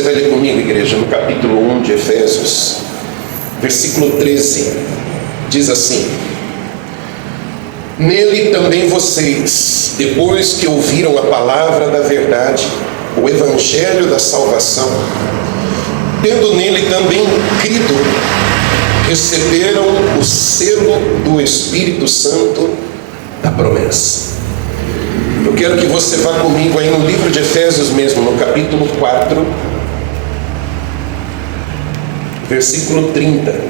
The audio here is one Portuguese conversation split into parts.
Você vai ler comigo, igreja, no capítulo 1 de Efésios, versículo 13, diz assim: nele também vocês, depois que ouviram a palavra da verdade, o evangelho da salvação, tendo nele também crido, receberam o selo do Espírito Santo da promessa. Eu quero que você vá comigo aí no livro de Efésios mesmo, no capítulo 4, versículo 30.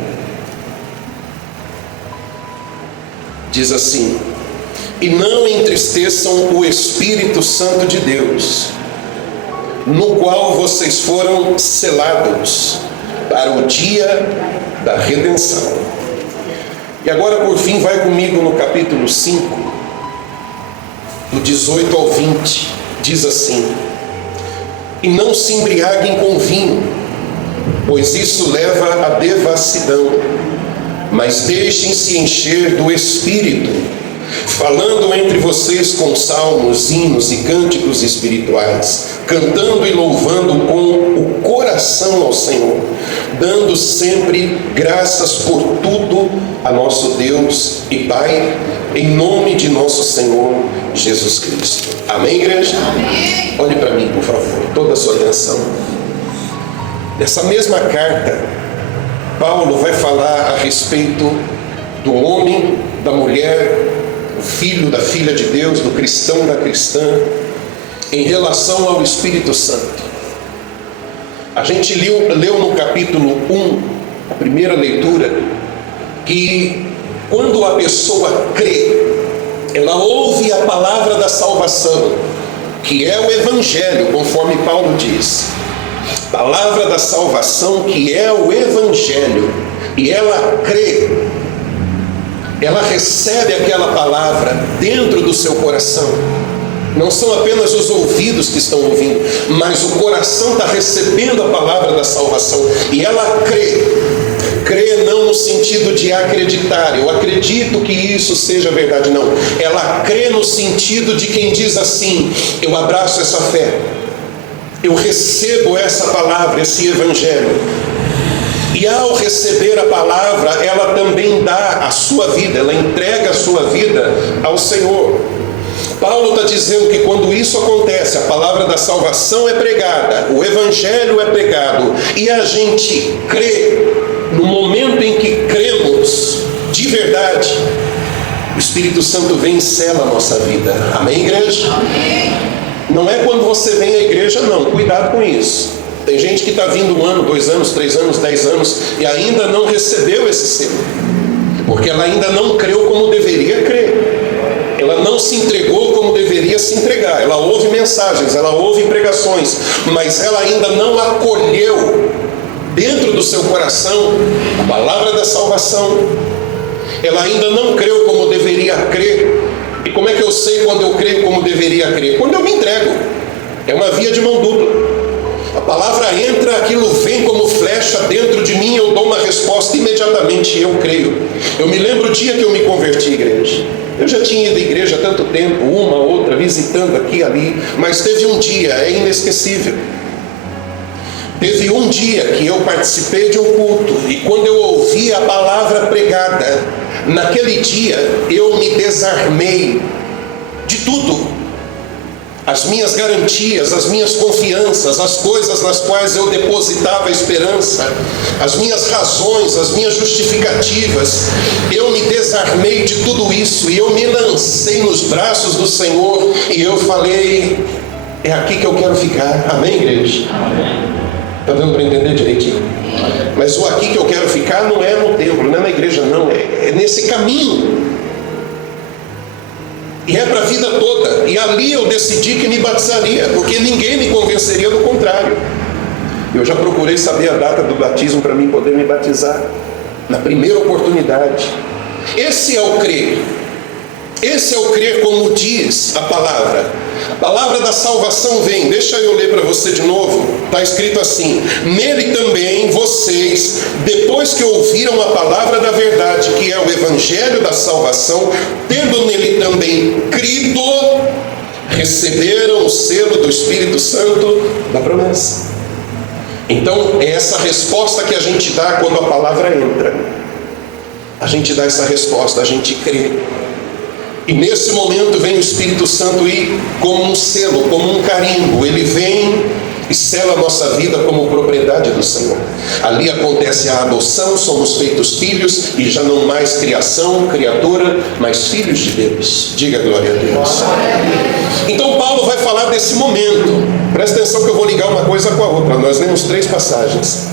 Diz assim: e não entristeçam o Espírito Santo de Deus, no qual vocês foram selados para o dia da redenção. E agora, por fim, vai comigo no capítulo 5, do 18 ao 20, diz assim: e não se embriaguem com vinho, pois isso leva à devassidão, mas deixem-se encher do Espírito, falando entre vocês com salmos, hinos e cânticos espirituais, cantando e louvando com o coração ao Senhor, dando sempre graças por tudo a nosso Deus e Pai, em nome de nosso Senhor Jesus Cristo. Amém, igreja? Amém. Olhe para mim, por favor, toda a sua atenção. Nessa mesma carta, Paulo vai falar a respeito do homem, da mulher, do filho, da filha de Deus, do cristão, da cristã, em relação ao Espírito Santo. A gente leu no capítulo 1, a primeira leitura, que quando a pessoa crê, ela ouve a palavra da salvação, que é o Evangelho, conforme Paulo diz. Palavra da salvação, que é o Evangelho, e ela crê, ela recebe aquela palavra dentro do seu coração. Não são apenas os ouvidos que estão ouvindo, mas o coração está recebendo a palavra da salvação, e ela crê. Crê não no sentido de acreditar, eu acredito que isso seja verdade, não. Ela crê no sentido de quem diz assim: eu abraço essa fé, eu recebo essa palavra, esse Evangelho. E ao receber a palavra, ela também dá a sua vida, ela entrega a sua vida ao Senhor. Paulo está dizendo que quando isso acontece, a palavra da salvação é pregada, o Evangelho é pregado, e a gente crê, no momento em que cremos de verdade, o Espírito Santo vem e sela a nossa vida. Amém, igreja? Amém. Não é quando você vem à igreja, não, cuidado com isso. Tem gente que está vindo 1 ano, 2 anos, 3 anos, 10 anos e ainda não recebeu esse selo, porque ela ainda não creu como deveria crer, ela não se entregou como deveria se entregar. Ela ouve mensagens, ela ouve pregações, mas ela ainda não acolheu dentro do seu coração a palavra da salvação. Ela ainda não creu como deveria crer. E como é que eu sei quando eu creio como deveria crer? Quando eu me entrego. É uma via de mão dupla. A palavra entra, aquilo vem como flecha dentro de mim, eu dou uma resposta imediatamente, eu creio. Eu me lembro o dia que eu me converti, igreja. Eu já tinha ido à igreja há tanto tempo, uma, outra, visitando aqui e ali, mas teve um dia, é inesquecível. Teve um dia que eu participei de um culto, e quando eu ouvi a palavra pregada, naquele dia eu me desarmei de tudo. As minhas garantias, as minhas confianças, as coisas nas quais eu depositava a esperança, as minhas razões, as minhas justificativas, eu me desarmei de tudo isso, e eu me lancei nos braços do Senhor, e eu falei: é aqui que eu quero ficar. Amém, igreja? Amém. Está dando para entender direitinho? Mas o aqui que eu quero ficar não é no templo, não é na igreja, não, é nesse caminho. E é para a vida toda. E ali eu decidi que me batizaria, porque ninguém me convenceria do contrário. Eu já procurei saber a data do batismo para mim poder me batizar na primeira oportunidade. Esse é o crer. Esse é o crer como diz a palavra. A palavra da salvação vem. Deixa eu ler para você de novo. Está escrito assim: nele também vocês, depois que ouviram a palavra da verdade, que é o Evangelho da salvação, tendo nele também crido, receberam o selo do Espírito Santo da promessa. Então é essa resposta que a gente dá quando a palavra entra. A gente dá essa resposta, a gente crê. E nesse momento vem o Espírito Santo e, como um selo, como um carimbo, ele vem e sela a nossa vida como propriedade do Senhor. Ali acontece a adoção, somos feitos filhos, e já não mais criação, criatura, mas filhos de Deus. Diga glória a Deus. Então Paulo vai falar desse momento. Presta atenção que eu vou ligar uma coisa com a outra. Nós lemos 3 passagens.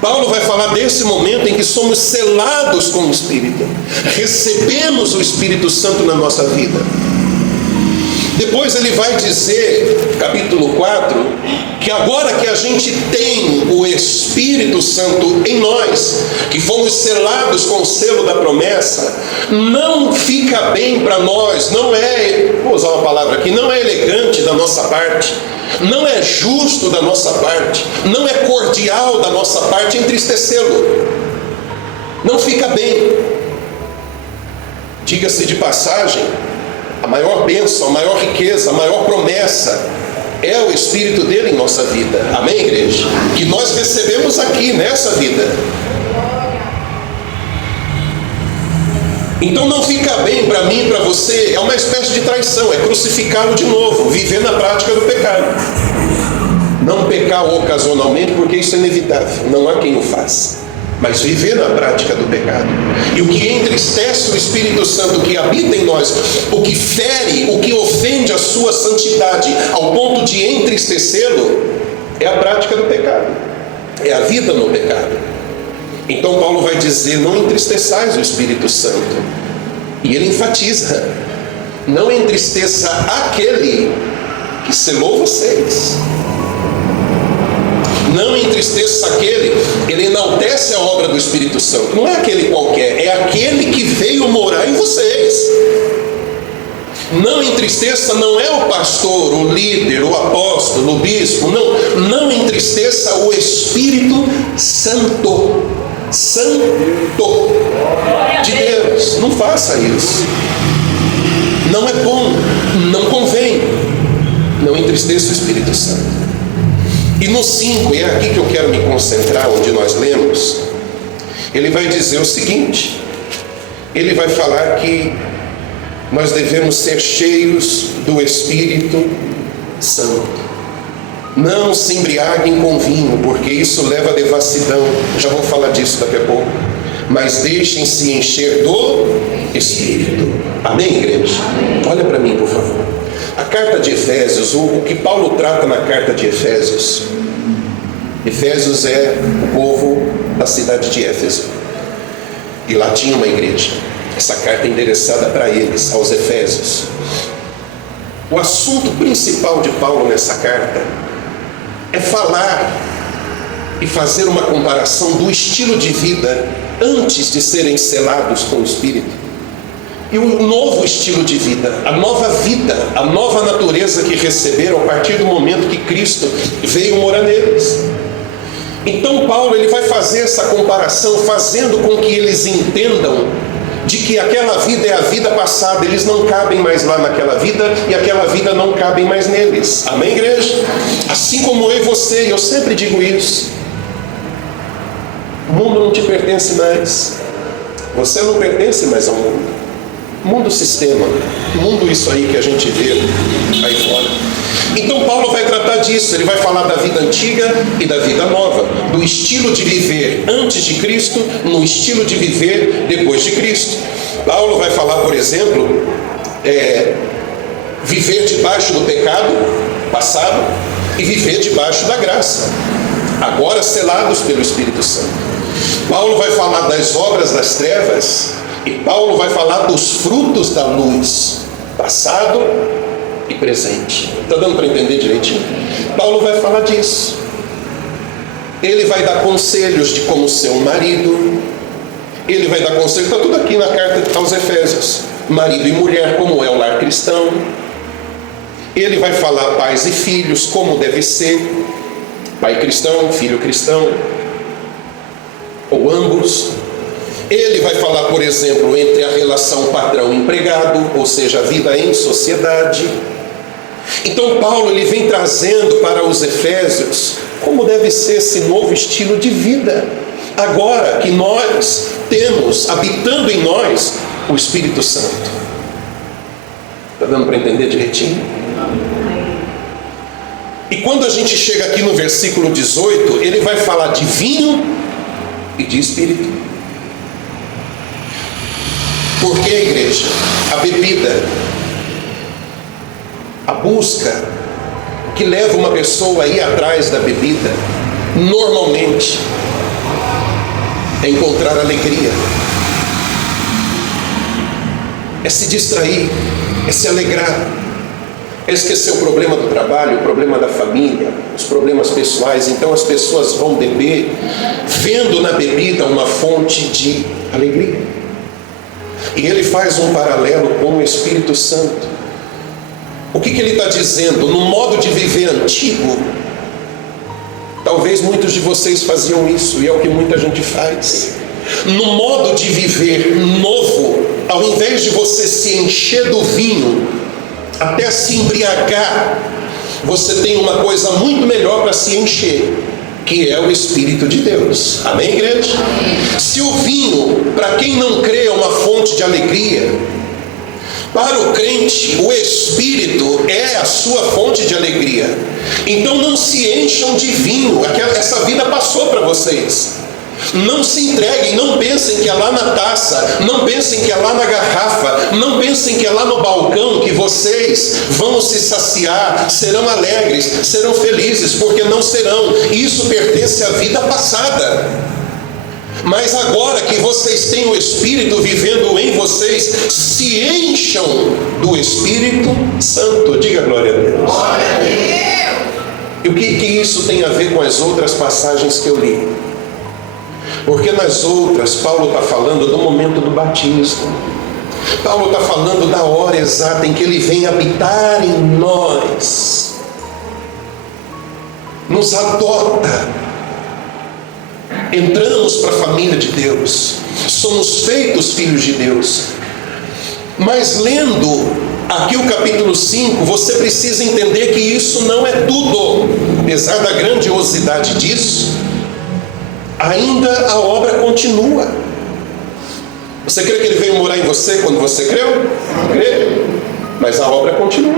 Paulo vai falar desse momento em que somos selados com o Espírito. Recebemos o Espírito Santo na nossa vida. Depois ele vai dizer, capítulo 4, que agora que a gente tem o Espírito Santo em nós, que fomos selados com o selo da promessa, não fica bem para nós, não é, vou usar uma palavra aqui, não é elegante da nossa parte, não é justo da nossa parte, não é cordial da nossa parte entristecê-lo. Não fica bem. Diga-se de passagem, a maior bênção, a maior riqueza, a maior promessa é o Espírito dele em nossa vida. Amém, igreja? Que nós recebemos aqui, nessa vida. Então não fica bem para mim e para você, é uma espécie de traição, é crucificá-lo de novo, viver na prática do pecado. Não pecar ocasionalmente, porque isso é inevitável, não há quem o faça. Mas viver na prática do pecado. E o que entristece o Espírito Santo que habita em nós, o que fere, o que ofende a sua santidade ao ponto de entristecê-lo, é a prática do pecado, é a vida no pecado. Então Paulo vai dizer: não entristeçais o Espírito Santo. E ele enfatiza: não entristeça aquele que selou vocês. Não entristeça aquele, ele enaltece a obra do Espírito Santo. Não é aquele qualquer, é aquele que veio morar em vocês. Não entristeça não é o pastor, o líder, o apóstolo, o bispo. Não entristeça o Espírito Santo. Santo de Deus. Não faça isso. Não é bom, não convém. Não entristeça o Espírito Santo. E no 5, e é aqui que eu quero me concentrar, onde nós lemos, ele vai dizer o seguinte: ele vai falar que nós devemos ser cheios do Espírito Santo. Não se embriaguem com vinho, porque isso leva à devassidão. Já vou falar disso daqui a pouco. Mas deixem-se encher do Espírito. Amém, igreja? Olha para mim, por favor. A carta de Efésios, o que Paulo trata na carta de Efésios. Efésios é o povo da cidade de Éfeso. E lá tinha uma igreja. Essa carta é endereçada para eles, aos Efésios. O assunto principal de Paulo nessa carta é falar e fazer uma comparação do estilo de vida antes de serem selados com o Espírito. E o novo estilo de vida, a nova natureza que receberam a partir do momento que Cristo veio morar neles. Então Paulo ele vai fazer essa comparação, fazendo com que eles entendam de que aquela vida é a vida passada, eles não cabem mais lá naquela vida, e aquela vida não cabe mais neles. Amém, igreja? Assim como eu e você, eu sempre digo isso. O mundo não te pertence mais. Você não pertence mais ao mundo. Mundo sistema, mundo isso aí que a gente vê aí fora. Então Paulo vai tratar disso, ele vai falar da vida antiga e da vida nova, do estilo de viver antes de Cristo, no estilo de viver depois de Cristo. Paulo vai falar, por exemplo, viver debaixo do pecado passado e viver debaixo da graça, agora selados pelo Espírito Santo. Paulo vai falar das obras das trevas, e Paulo vai falar dos frutos da luz, passado e presente. Está dando para entender direitinho? Paulo vai falar disso. Ele vai dar conselhos de como ser um marido. Ele vai dar conselhos, está tudo aqui na carta aos Efésios. Marido e mulher, como é o lar cristão. Ele vai falar pais e filhos, como deve ser. Pai cristão, filho cristão, ou ambos. Ele vai falar, por exemplo, entre a relação patrão-empregado, ou seja, a vida em sociedade. Então Paulo ele vem trazendo para os Efésios como deve ser esse novo estilo de vida, agora que nós temos, habitando em nós, o Espírito Santo. Está dando para entender direitinho? E quando a gente chega aqui no versículo 18, ele vai falar de vinho e de espírito. Por que, igreja? A bebida, a busca que leva uma pessoa a ir atrás da bebida, normalmente, é encontrar alegria, é se distrair, é se alegrar, é esquecer o problema do trabalho, o problema da família, os problemas pessoais. Então as pessoas vão beber, vendo na bebida uma fonte de alegria. E ele faz um paralelo com o Espírito Santo. O que ele está dizendo? No modo de viver antigo, talvez muitos de vocês faziam isso, e é o que muita gente faz. No modo de viver novo, ao invés de você se encher do vinho, até se embriagar, você tem uma coisa muito melhor para se encher, que é o Espírito de Deus. Amém, igreja? Amém. Se o vinho, para quem não crê, é uma fonte de alegria, para o crente, o Espírito é a sua fonte de alegria. Então não se encham de vinho, essa vida passou para vocês. Não se entreguem, não pensem que é lá na taça, não pensem que é lá na garrafa, não pensem que é lá no balcão que vocês vão se saciar, serão alegres, serão felizes, porque não serão. Isso pertence à vida passada. Mas agora que vocês têm o Espírito vivendo em vocês, se encham do Espírito Santo. Diga glória a Deus. Glória a Deus. E o que isso tem a ver com as outras passagens que eu li? Porque nas outras, Paulo está falando do momento do batismo. Paulo está falando da hora exata em que ele vem habitar em nós, nos adota, entramos para a família de Deus, somos feitos filhos de Deus. Mas lendo aqui o capítulo 5, você precisa entender que isso não é tudo. Apesar da grandiosidade disso, ainda a obra continua. Você crê que ele veio morar em você quando você creu? Crê. Mas a obra continua.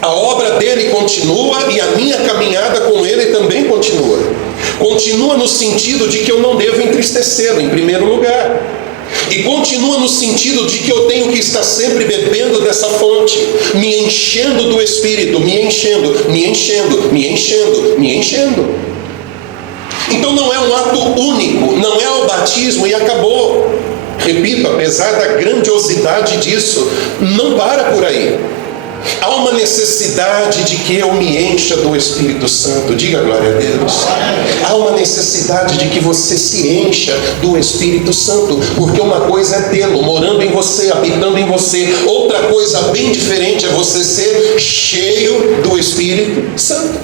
A obra dele continua e a minha caminhada com ele também continua. Continua no sentido de que eu não devo entristecê-lo, em primeiro lugar. E continua no sentido de que eu tenho que estar sempre bebendo dessa fonte, me enchendo do Espírito, me enchendo, me enchendo, me enchendo, me enchendo. Então não é um ato único, não é o batismo e acabou. Repito, apesar da grandiosidade disso, não para por aí. Há uma necessidade de que eu me encha do Espírito Santo. Diga glória a Deus. Há uma necessidade de que você se encha do Espírito Santo, porque uma coisa é tê-lo morando em você, habitando em você. Outra coisa bem diferente é você ser cheio do Espírito Santo.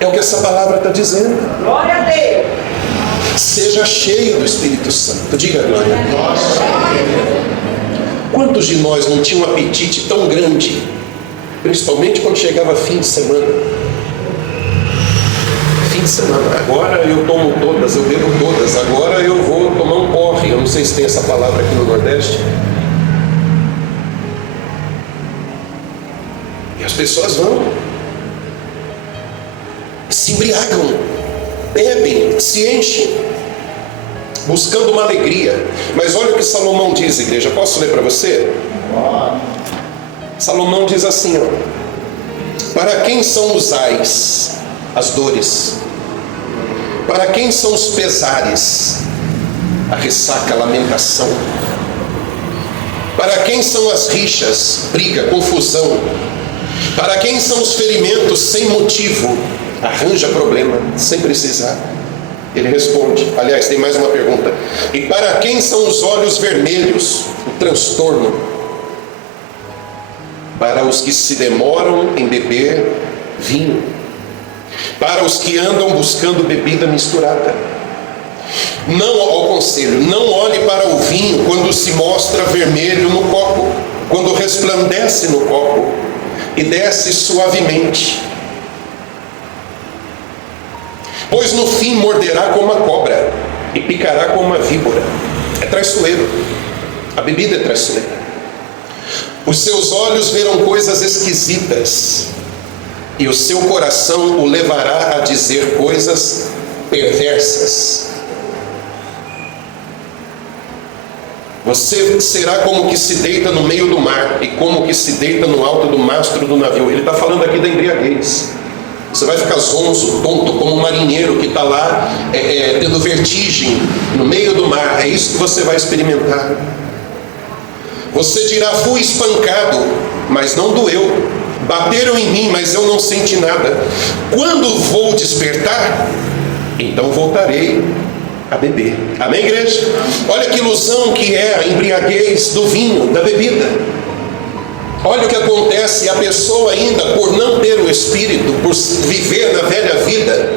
É o que essa palavra está dizendo. Glória a Deus. Seja cheio do Espírito Santo. Diga glória a Deus. Quantos de nós não tinham um apetite tão grande, principalmente quando chegava fim de semana? Fim de semana, agora eu tomo todas, eu bebo todas, agora eu vou tomar um porre. Eu não sei se tem essa palavra aqui no Nordeste. E as pessoas vão, se embriagam, bebem, se enchem, buscando uma alegria. Mas olha o que Salomão diz, igreja. Posso ler para você? Salomão diz assim, ó: para quem são os ais, as dores? Para quem são os pesares? A ressaca, a lamentação. Para quem são as rixas? Briga, confusão. Para quem são os ferimentos sem motivo? Arranja problema, sem precisar. Ele responde, aliás, tem mais uma pergunta: e para quem são os olhos vermelhos? O transtorno. Para os que se demoram em beber vinho. Para os que andam buscando bebida misturada. Não, ao conselho, não olhe para o vinho quando se mostra vermelho no copo, quando resplandece no copo e desce suavemente. pois no fim morderá como a cobra e picará como a víbora. É traiçoeiro. A bebida é traiçoeira. Os seus olhos verão coisas esquisitas e o seu coração o levará a dizer coisas perversas. Você será como que se deita no meio do mar e como que se deita no alto do mastro do navio. Ele está falando aqui da embriaguez. Você vai ficar zonzo, tonto, como um marinheiro que está lá tendo vertigem no meio do mar. É isso que você vai experimentar. Você dirá: fui espancado, mas não doeu. Bateram em mim, mas eu não senti nada. Quando vou despertar, então voltarei a beber. Amém, igreja? Olha que ilusão que é a embriaguez do vinho, da bebida. Olha o que acontece: a pessoa ainda, por não ter o Espírito, por viver na velha vida,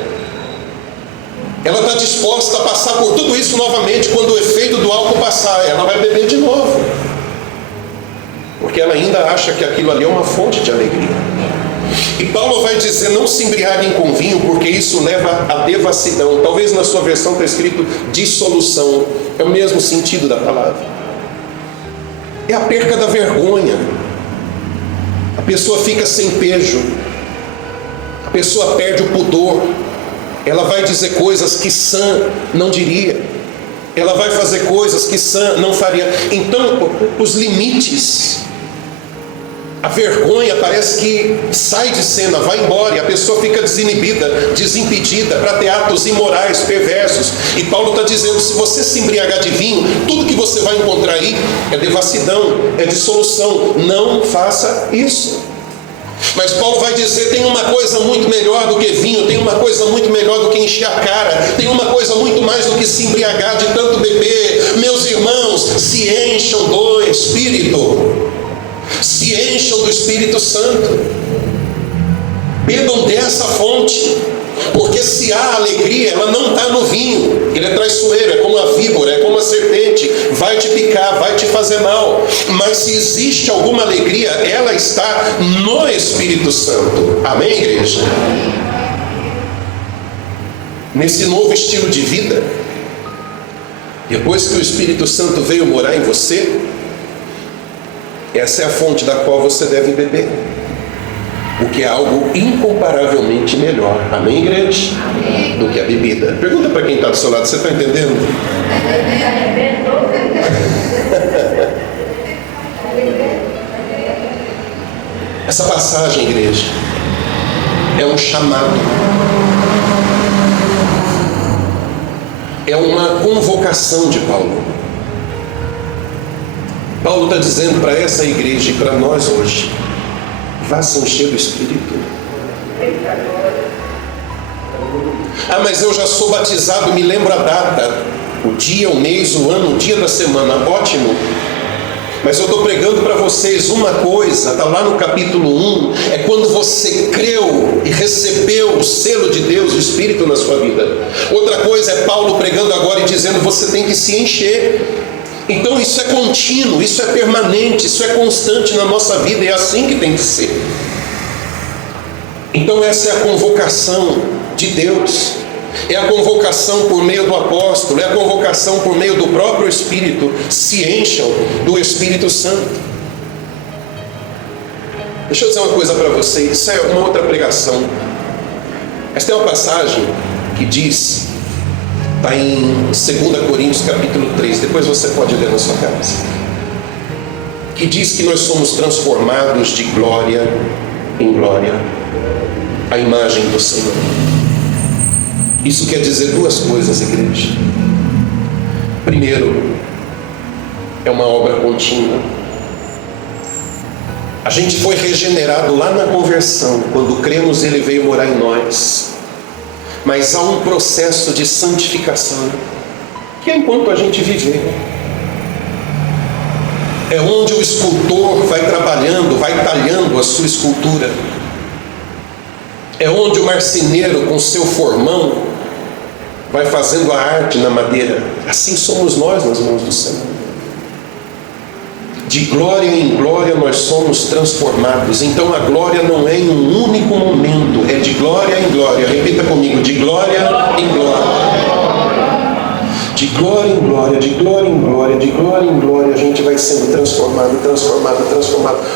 ela está disposta a passar por tudo isso novamente. Quando o efeito do álcool passar, ela vai beber de novo, porque ela ainda acha que aquilo ali é uma fonte de alegria. E Paulo vai dizer: não se embriaguem com vinho, porque isso leva à devassidão. Talvez na sua versão está escrito dissolução. É o mesmo sentido da palavra. É a perca da vergonha. A pessoa fica sem pejo. A pessoa perde o pudor. Ela vai dizer coisas que sã não diria. Ela vai fazer coisas que sã não faria. Então, os limites, a vergonha parece que sai de cena, vai embora, e a pessoa fica desinibida, desimpedida para ter atos imorais, perversos. E Paulo está dizendo: se você se embriagar de vinho, tudo que você vai encontrar aí é devassidão, é dissolução. Não faça isso. Mas Paulo vai dizer: tem uma coisa muito melhor do que vinho, tem uma coisa muito melhor do que encher a cara, tem uma coisa muito mais do que se embriagar de tanto beber. Meus irmãos, se encham do Espírito. Se encham do Espírito Santo. Bebam dessa fonte. Porque se há alegria, ela não está no vinho. Ele é traiçoeiro, é como a víbora, é como a serpente. Vai te picar, vai te fazer mal. Mas se existe alguma alegria, ela está no Espírito Santo. Amém, igreja? Nesse novo estilo de vida, depois que o Espírito Santo veio morar em você, essa é a fonte da qual você deve beber, o que é algo incomparavelmente melhor, amém, igreja? Amém. Do que a bebida. Pergunta para quem está do seu lado: você está entendendo? Essa passagem, igreja, é um chamado, é uma convocação de Paulo. Paulo está dizendo para essa igreja e para nós hoje: vá se encher do Espírito. Ah, mas eu já sou batizado, me lembro a data, o dia, o mês, o ano, o dia da semana. Ótimo. Mas eu estou pregando para vocês uma coisa, está lá no capítulo 1, é quando você creu e recebeu o selo de Deus, o Espírito na sua vida. Outra coisa é Paulo pregando agora e dizendo: você tem que se encher. Então isso é contínuo, isso é permanente, isso é constante na nossa vida, e é assim que tem que ser. Então essa é a convocação de Deus, é a convocação por meio do apóstolo, é a convocação por meio do próprio Espírito. Se encham do Espírito Santo. Deixa eu dizer uma coisa para vocês, isso é uma outra pregação. Esta é uma passagem que diz, está em 2 Coríntios capítulo 3, depois você pode ler na sua casa, que diz que nós somos transformados de glória em glória à imagem do Senhor. Isso quer dizer duas coisas, igreja. Primeiro, é uma obra contínua. A gente foi regenerado lá na conversão, quando cremos Ele veio morar em nós. Mas há um processo de santificação, que é enquanto a gente viver. É onde o escultor vai trabalhando, vai talhando a sua escultura. É onde o marceneiro, com seu formão, vai fazendo a arte na madeira. Assim somos nós nas mãos do Senhor. De glória em glória nós somos transformados. Então a glória não é em um único momento, é de glória em glória. Repita comigo: de glória glória, de glória em glória, de glória em glória, a gente vai sendo transformado.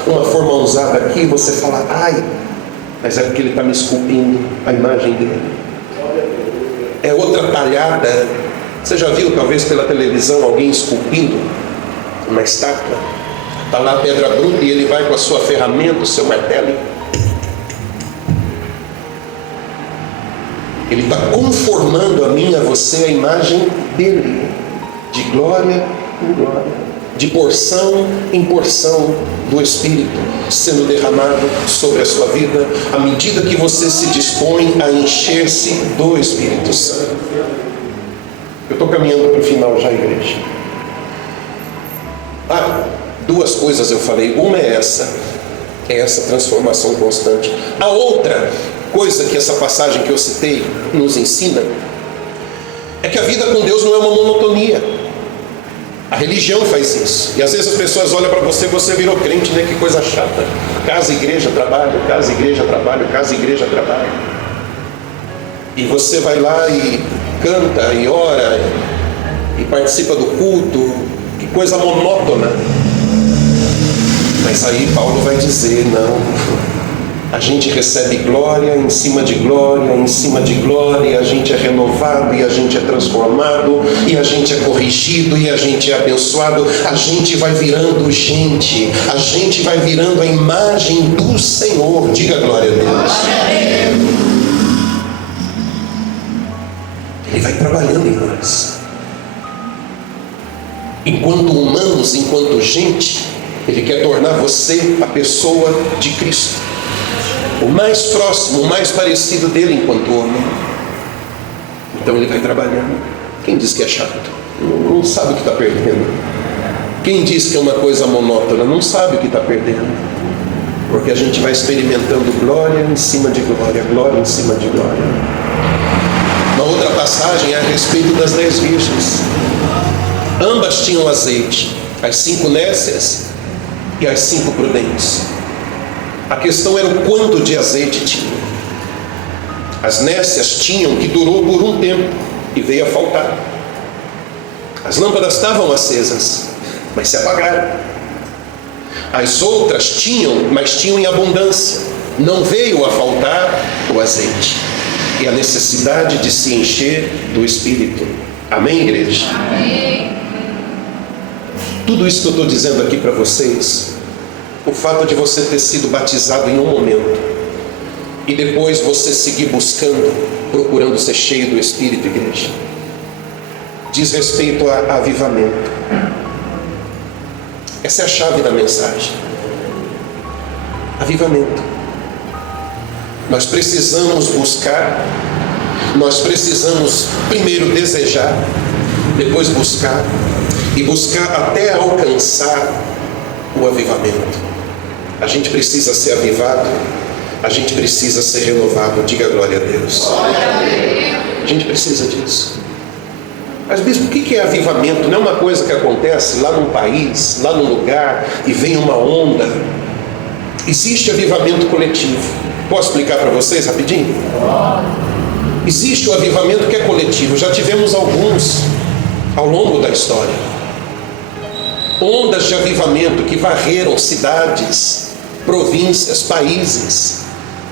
Uma forma usada aqui, você fala, ai, mas é porque ele está me esculpindo a imagem dele. É outra talhada. Você já viu, talvez pela televisão, alguém esculpindo uma estátua? Está lá a pedra bruta e ele vai com a sua ferramenta, o seu martelo. Ele está conformando a mim e a você a imagem dele, de glória em glória, de porção em porção do Espírito sendo derramado sobre a sua vida, à medida que você se dispõe a encher-se do Espírito Santo. Eu estou caminhando para o final já, igreja. Duas coisas eu falei. Uma é essa transformação constante. A outra coisa que essa passagem que eu citei nos ensina é que a vida com Deus não é uma monotonia. A religião faz isso. E às vezes as pessoas olham para você, você virou crente, né? Que coisa chata. Casa, igreja, trabalho, casa, igreja, trabalho, casa, igreja, trabalho. E você vai lá e canta e ora e participa do culto. Que coisa monótona. Mas aí Paulo vai dizer, não, a gente recebe glória em cima de glória, em cima de glória, a gente é renovado, e a gente é transformado, e a gente é corrigido, e a gente é abençoado, a gente vai virando gente, a gente vai virando a imagem do Senhor. Diga glória a Deus. Ele vai trabalhando em nós. Enquanto humanos, enquanto gente, Ele quer tornar você a pessoa de Cristo, o mais próximo, o mais parecido dele enquanto homem. Então Ele vai trabalhando. Quem diz que é chato? Não sabe o que está perdendo. Quem diz que é uma coisa monótona? Não sabe o que está perdendo. Porque a gente vai experimentando glória em cima de glória, glória em cima de glória. Uma outra passagem é a respeito das 10 virgens. Ambas tinham azeite, as 5 nécias e as 5 prudentes. A questão era o quanto de azeite tinha. As nécias tinham, que durou por um tempo e veio a faltar. As lâmpadas estavam acesas, mas se apagaram. As outras tinham, mas tinham em abundância. Não veio a faltar o azeite. E a necessidade de se encher do Espírito. Amém, igreja? Amém. Tudo isso que eu estou dizendo aqui para vocês, o fato de você ter sido batizado em um momento e depois você seguir buscando, procurando ser cheio do Espírito, igreja, diz respeito a avivamento. Essa é a chave da mensagem. Avivamento. Nós precisamos buscar, nós precisamos primeiro desejar, depois buscar, e buscar até alcançar o avivamento. A gente precisa ser avivado, a gente precisa ser renovado. Diga glória a Deus. A gente precisa disso. Mas bispo, o que é avivamento? Não é uma coisa que acontece lá num país, lá num lugar, e vem uma onda. Existe avivamento coletivo. Posso explicar para vocês rapidinho? Existe o avivamento que é coletivo. Já tivemos alguns ao longo da história. Ondas de avivamento que varreram cidades, províncias, países.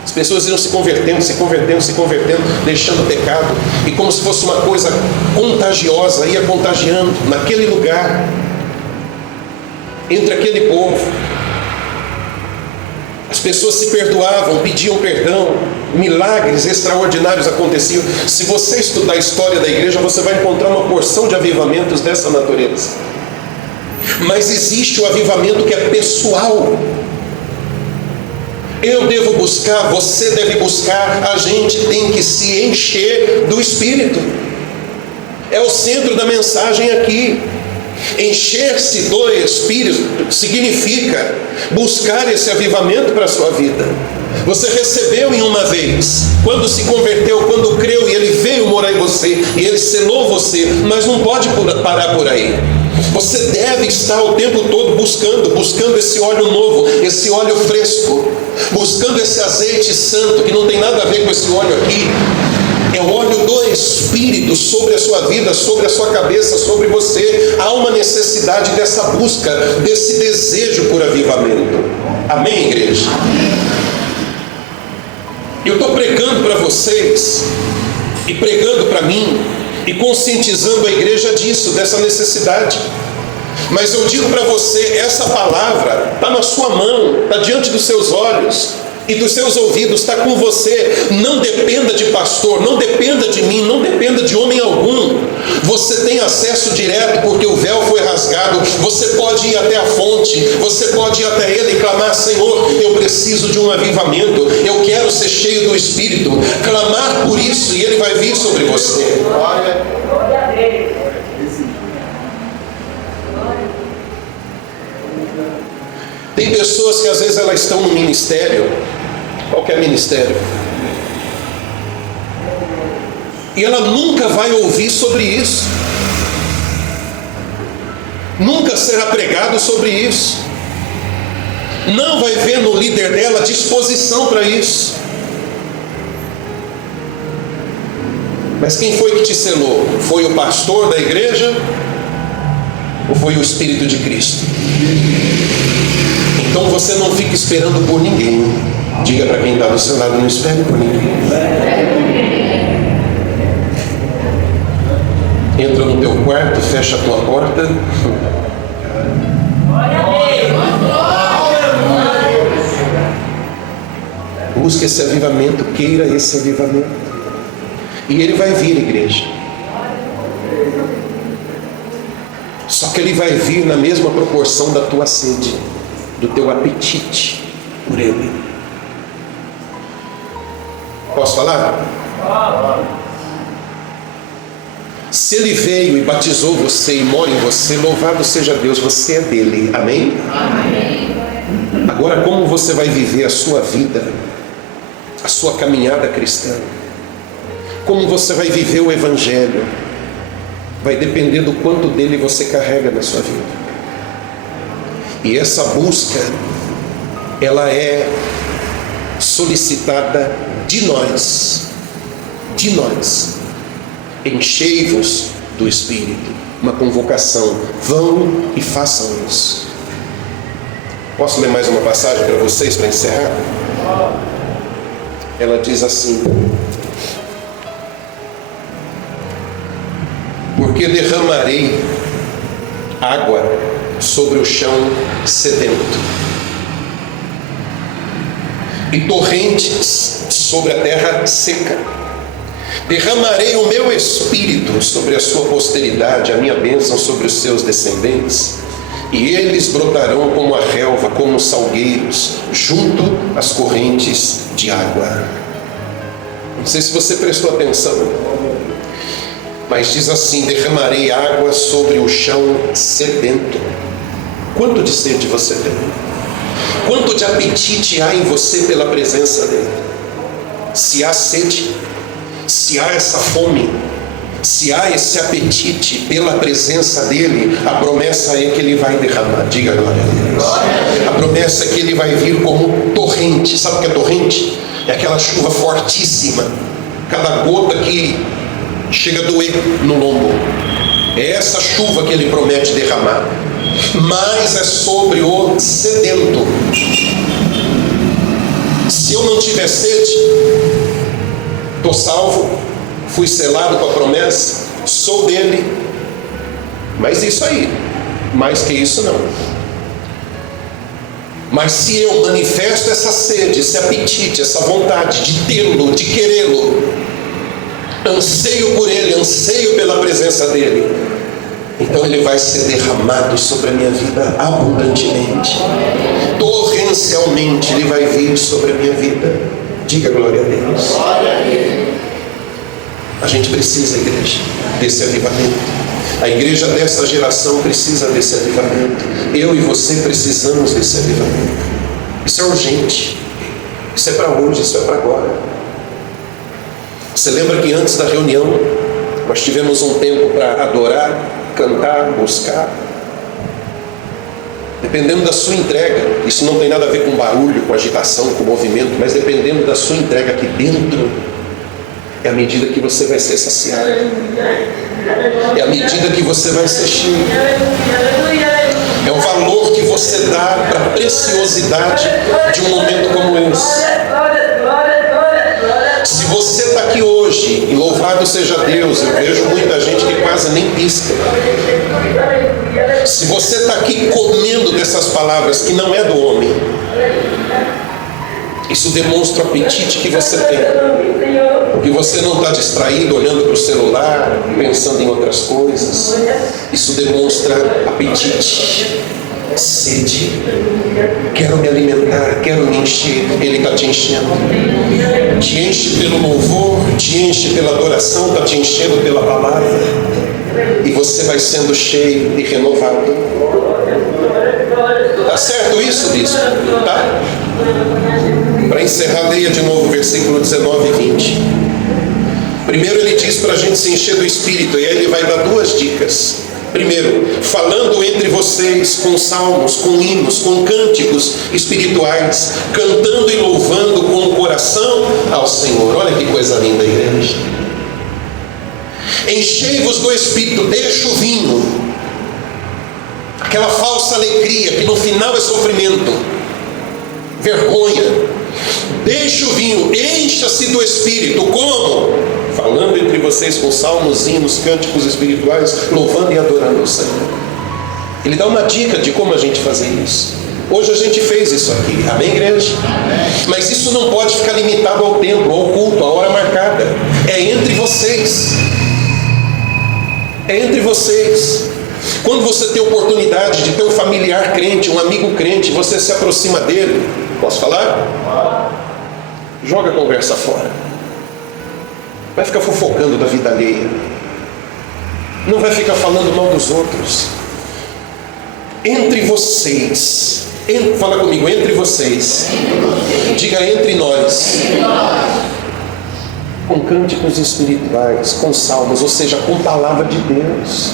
As pessoas iam se convertendo, deixando o pecado. E como se fosse uma coisa contagiosa, ia contagiando naquele lugar, entre aquele povo. As pessoas se perdoavam, pediam perdão, milagres extraordinários aconteciam. Se você estudar a história da igreja, você vai encontrar uma porção de avivamentos dessa natureza. Mas existe o avivamento que é pessoal. Eu devo buscar, você deve buscar, a gente tem que se encher do Espírito. É o centro da mensagem aqui. Encher-se do Espírito significa buscar esse avivamento para a sua vida. Você recebeu em uma vez, quando se converteu, quando creu, e Ele veio morar em você, e Ele selou você, mas não pode parar por aí. Você deve estar o tempo todo buscando esse óleo novo, esse óleo fresco, buscando esse azeite santo, que não tem nada a ver com esse óleo aqui. É o óleo do Espírito sobre a sua vida, sobre a sua cabeça, sobre você. Há uma necessidade dessa busca, desse desejo por avivamento. Amém, igreja? Eu estou pregando para vocês, e pregando para mim, e conscientizando a igreja disso, dessa necessidade. Mas eu digo para você, essa palavra está na sua mão, está diante dos seus olhos e dos seus ouvidos, está com você. Não dependa de pastor, não dependa de mim, não dependa de homem algum. Você tem acesso direto porque o véu foi rasgado. Você pode ir até a fonte, você pode ir até ele e clamar: Senhor, eu preciso de um avivamento, eu quero ser cheio do Espírito. Clamar por isso e ele vai vir sobre você. Tem pessoas que às vezes elas estão no ministério, qualquer ministério, e ela nunca vai ouvir sobre isso, nunca será pregado sobre isso, não vai ver no líder dela disposição para isso. Mas quem foi que te selou? Foi o pastor da igreja ou foi o Espírito de Cristo? Então você não fica esperando por ninguém. Diga para quem está do seu lado: não espere por ninguém. Entra no teu quarto, fecha a tua porta. Busque esse avivamento, queira esse avivamento. E ele vai vir, igreja. Só que ele vai vir na mesma proporção da tua sede, do teu apetite por ele. Posso falar? Se ele veio e batizou você e mora em você, louvado seja Deus, você é dele. Amém? Amém. Agora, como você vai viver a sua vida, a sua caminhada cristã, como você vai viver o Evangelho, vai depender do quanto dele você carrega na sua vida. E essa busca, ela é solicitada de nós, enchei-vos do Espírito, uma convocação: vão e façam isso. Posso ler mais uma passagem para vocês para encerrar? Ela diz assim: porque derramarei água sobre o chão sedento, e torrentes sobre a terra seca. Derramarei o meu espírito sobre a sua posteridade, a minha bênção sobre os seus descendentes, e eles brotarão como a relva, como os salgueiros, junto às correntes de água. Não sei se você prestou atenção, mas diz assim: derramarei água sobre o chão sedento. Quanto de sede você tem? Quanto de apetite há em você pela presença dele? Se há sede, se há essa fome, se há esse apetite pela presença dele, a promessa é que ele vai derramar. Diga glória a Deus. A promessa é que ele vai vir como torrente. Sabe o que é torrente? É aquela chuva fortíssima, cada gota que chega a doer no lombo. É essa chuva que ele promete derramar. Mas é sobre o sedento. Se eu não tiver sede, estou salvo, fui selado com a promessa, sou dele. Mas isso aí, mais que isso não. Mas se eu manifesto essa sede, esse apetite, essa vontade de tê-lo, de querê-lo, anseio por ele, anseio pela presença dele, então ele vai ser derramado sobre a minha vida abundantemente, torrencialmente ele vai vir sobre a minha vida. Diga glória a Deus. A gente precisa, igreja, desse avivamento. A igreja dessa geração precisa desse avivamento. Eu e você precisamos desse avivamento. Isso é urgente. Isso é para hoje, isso é para agora. Você lembra que antes da reunião nós tivemos um tempo para adorar, cantar, buscar? Dependendo da sua entrega, isso não tem nada a ver com barulho, com agitação, com movimento, mas dependendo da sua entrega aqui dentro, É à medida que você vai ser saciado. É à medida que você vai ser cheio. É o valor que você dá para a preciosidade de um momento como esse. Se você está aqui hoje, e louvado seja Deus, eu vejo muita gente que quase nem pisca. Se você está aqui comendo dessas palavras que não é do homem, isso demonstra o apetite que você tem. Porque você não está distraído, olhando para o celular, pensando em outras coisas. Isso demonstra apetite, sede. Quero me alimentar, quero me encher. Ele está te enchendo. Te enche pelo louvor, te enche pela adoração, está te enchendo pela palavra. E você vai sendo cheio e renovado. Tá certo isso, bispo? Tá? Para encerrar, leia de novo o versículo 19 e 20. Primeiro ele diz para a gente se encher do Espírito, e aí ele vai dar duas dicas. Primeiro, falando entre vocês com salmos, com hinos, com cânticos espirituais, cantando e louvando com o coração ao Senhor. Olha que coisa linda, igreja. Enchei-vos do Espírito, deixa o vinho, aquela falsa alegria que no final é sofrimento, vergonha. Deixa o vinho, encha-se do Espírito. Como? Falando entre vocês com salmos, hinos, cânticos espirituais, louvando e adorando o Senhor. Ele dá uma dica de como a gente fazer isso. Hoje a gente fez isso aqui, amém, igreja? Amém. Mas isso não pode ficar limitado ao templo, ao culto, à hora marcada. É entre vocês. É entre vocês. Quando você tem oportunidade de ter um familiar crente, um amigo crente, você se aproxima dele. Posso falar? Joga a conversa fora. Vai ficar fofocando da vida alheia. Não vai ficar falando mal dos outros. Entre vocês. Fala comigo, entre vocês. Diga entre nós. Com cânticos espirituais, com salmos, ou seja, com palavra de Deus.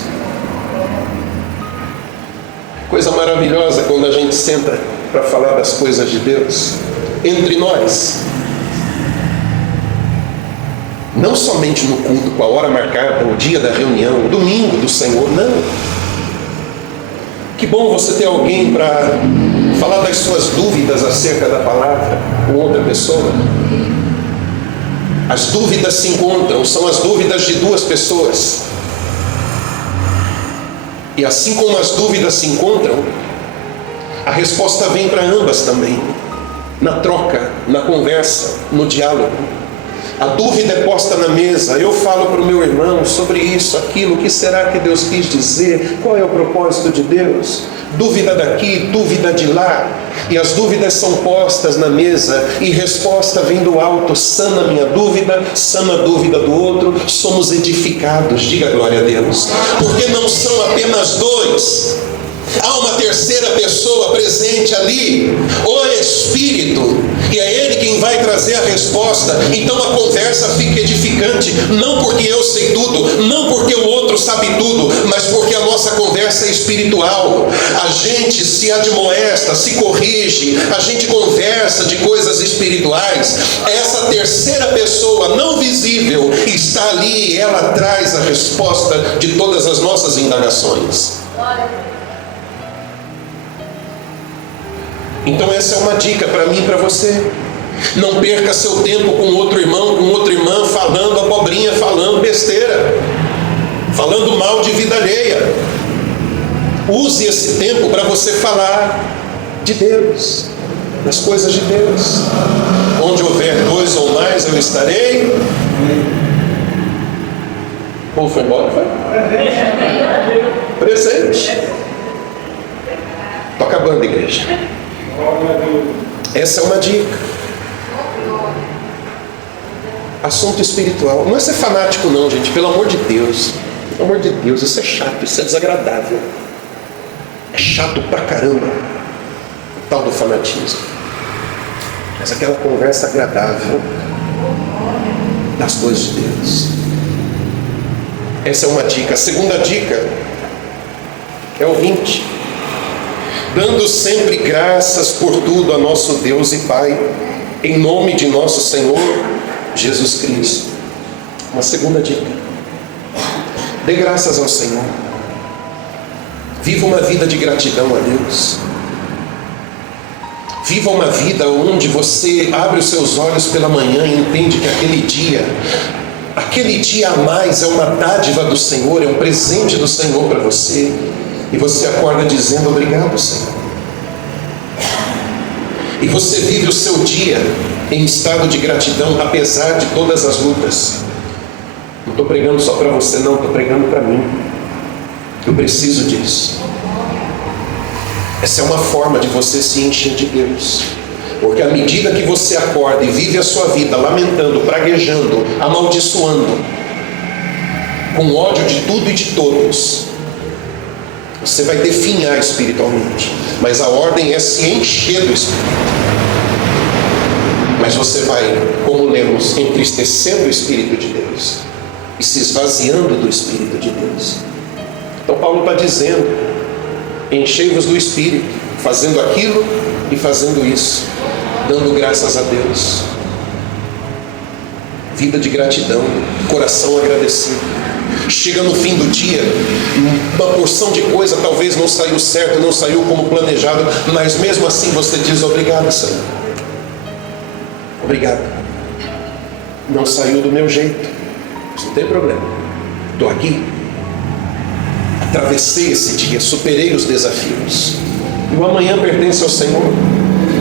Coisa maravilhosa quando a gente senta para falar das coisas de Deus. Entre nós. Não somente no culto, com a hora marcada, o dia da reunião, o domingo do Senhor, não. Que bom você ter alguém para falar das suas dúvidas acerca da palavra com outra pessoa. As dúvidas se encontram, são as dúvidas de duas pessoas. E assim como as dúvidas se encontram, a resposta vem para ambas também. Na troca, na conversa, no diálogo. A dúvida é posta na mesa. Eu falo para o meu irmão sobre isso, aquilo. O que será que Deus quis dizer? Qual é o propósito de Deus? Dúvida daqui, dúvida de lá. E as dúvidas são postas na mesa. E resposta vem do alto. Sana a minha dúvida, sana a dúvida do outro. Somos edificados. Diga glória a Deus. Porque não são apenas dois. Há uma terceira pessoa presente ali, o Espírito, e é Ele quem vai trazer a resposta. Então a conversa fica edificante, não porque eu sei tudo, não porque o outro sabe tudo, mas porque a nossa conversa é espiritual. A gente se admoesta, se corrige, a gente conversa de coisas espirituais. Essa terceira pessoa não visível está ali e ela traz a resposta de todas as nossas indagações. Então essa é uma dica para mim e para você. Não perca seu tempo com outro irmão, com outra irmã, falando abobrinha, falando besteira, falando mal de vida alheia. Use esse tempo para você falar de Deus, das coisas de Deus. Onde houver dois ou mais, eu estarei. Ou foi embora? Foi? Presente. Toca a banda, igreja. Essa é uma dica. Assunto espiritual. Não é ser fanático não, gente. Pelo amor de Deus. Pelo amor de Deus, isso é chato, isso é desagradável. É chato pra caramba o tal do fanatismo. Mas aquela conversa agradável das coisas de Deus. Essa é uma dica. A segunda dica é o 20. Dando sempre graças por tudo a nosso Deus e Pai, em nome de nosso Senhor Jesus Cristo. Uma segunda dica: dê graças ao Senhor. Viva uma vida de gratidão a Deus. Viva uma vida onde você abre os seus olhos pela manhã e entende que aquele dia a mais é uma dádiva do Senhor, é um presente do Senhor para você. E você acorda dizendo: obrigado, Senhor. E você vive o seu dia em estado de gratidão, apesar de todas as lutas. Não estou pregando só para você, não, estou pregando para mim. Eu preciso disso. Essa é uma forma de você se encher de Deus. Porque à medida que você acorda e vive a sua vida lamentando, praguejando, amaldiçoando, com ódio de tudo e de todos, você vai definhar espiritualmente. Mas a ordem é se encher do Espírito. Mas você vai, como lemos, entristecendo o Espírito de Deus e se esvaziando do Espírito de Deus. Então Paulo está dizendo: enchei-vos do Espírito, fazendo aquilo e fazendo isso, dando graças a Deus. Vida de gratidão, coração agradecido. Chega no fim do dia, uma porção de coisa talvez não saiu certo, não saiu como planejado, mas mesmo assim você diz: obrigado, Senhor. Obrigado. Não saiu do meu jeito, mas não tem problema. Estou aqui. Atravessei esse dia, superei os desafios. E o amanhã pertence ao Senhor.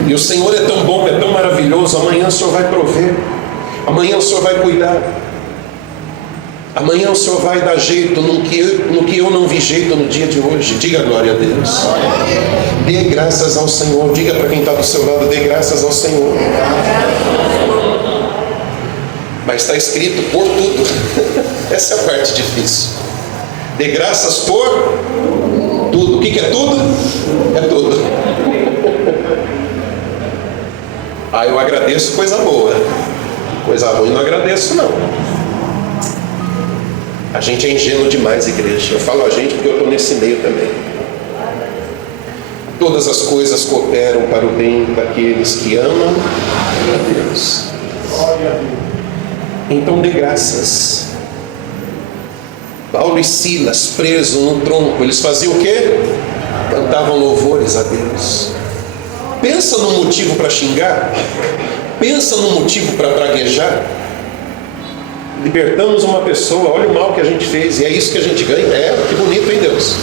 E o Senhor é tão bom, é tão maravilhoso. Amanhã o Senhor vai prover. Amanhã o Senhor vai cuidar. Amanhã o Senhor vai dar jeito no que eu não vi jeito no dia de hoje. Diga glória a Deus. Dê graças ao Senhor. Diga para quem está do seu lado: dê graças ao Senhor. Mas está escrito: por tudo. Essa é a parte difícil. Dê graças por tudo. O que é tudo? É tudo. Eu agradeço coisa boa. Coisa ruim não agradeço, não. A gente é ingênuo demais, igreja. Eu falo a gente porque eu estou nesse meio também. Todas as coisas cooperam para o bem daqueles que amam a Deus. Então dê graças. Paulo e Silas, presos no tronco, eles faziam o quê? Cantavam louvores a Deus. Pensa num motivo para xingar. Pensa num motivo para praguejar. Libertamos uma pessoa, olha o mal que a gente fez, e é isso que a gente ganha. Que bonito, hein, Deus?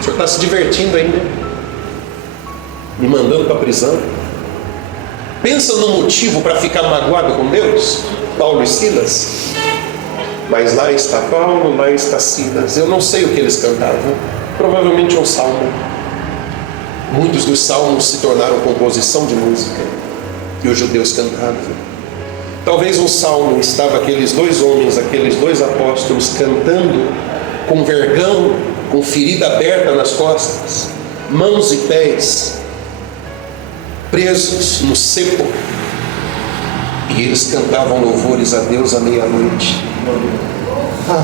O Senhor está se divertindo ainda, me mandando para a prisão. Pensa num motivo para ficar magoado com Deus. Paulo e Silas. Mas lá está Paulo, lá está Silas. Eu não sei o que eles cantavam. Provavelmente um salmo. Muitos dos salmos se tornaram composição de música, e os judeus cantavam. Talvez um salmo estava aqueles dois homens, aqueles dois apóstolos cantando com vergão, com ferida aberta nas costas, mãos e pés presos no cepo, e eles cantavam louvores a Deus à meia-noite.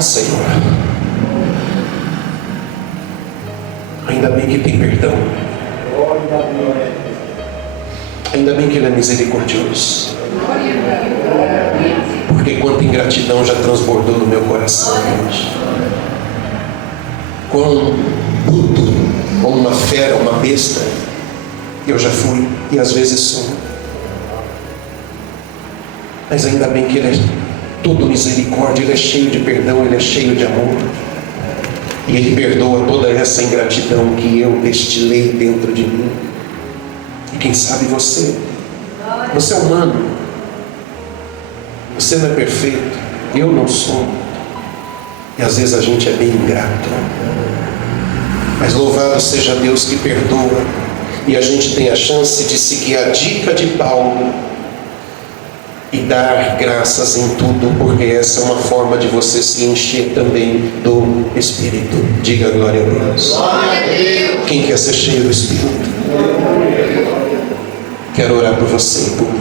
Senhor, ainda bem que tem perdão, ainda bem que Ele é misericordioso, porque quanta ingratidão já transbordou no meu coração hoje. Quão bruto, como uma fera, uma besta eu já fui, e às vezes sou. Mas ainda bem que Ele é todo misericórdia, Ele é cheio de perdão, Ele é cheio de amor, e Ele perdoa toda essa ingratidão que eu destilei dentro de mim. E quem sabe você é humano, você não é perfeito, eu não sou, e às vezes a gente é bem ingrato. Mas louvado seja Deus que perdoa, e a gente tem a chance de seguir a dica de Paulo e dar graças em tudo, porque essa é uma forma de você se encher também do Espírito. Diga glória a Deus. Quem quer ser cheio do Espírito? Quero orar por você e por mim.